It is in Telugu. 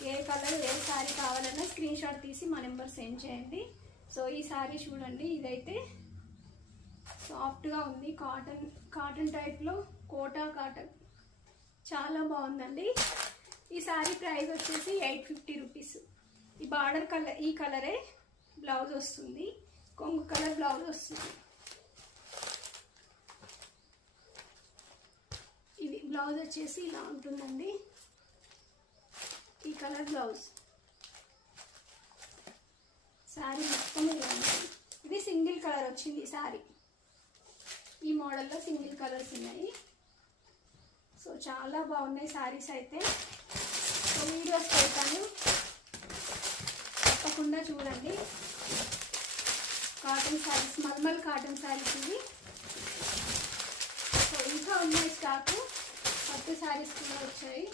మీకు ఏ కలర్ ఏ శారీ కావాలన్నా స్క్రీన్ షాట్ తీసి మా నెంబర్ సెండ్ చేయండి. సో ఈ శారీ చూడండి, ఇదైతే సాఫ్ట్గా ఉంది, కాటన్ టైప్లో, కోటా కాటన్, చాలా బాగుందండి. ఈ శారీ ప్రైస్ వచ్చేసి 850 రూపీస్. ఈ బార్డర్ కలర్, ఈ కలరే బ్లౌజ్ వస్తుంది, కొంగు కలర్ బ్లౌజ్ వస్తుంది. ఇది బ్లౌజ్ వచ్చేసి ఇలా ఉంటుందండి, ఈ కలర్ బ్లౌజ్. శారీ మొత్తం ఇలా ఉంటుంది. ఇది సింగిల్ కలర్ వచ్చింది శారీ, ఈ మోడల్లో సింగిల్ కలర్స్ ఉన్నాయి. సో చాలా బాగున్నాయి శారీస్ అయితే. సో వీడియోస్ పెడతాను, తప్పకుండా చూడండి. కాటన్ శారీస్, మల్మల్ కాటన్ శారీస్ ఇవి. సో ఇంకా ఉన్నాయి స్టాకు, పట్టు శారీస్ కూడా వచ్చాయి.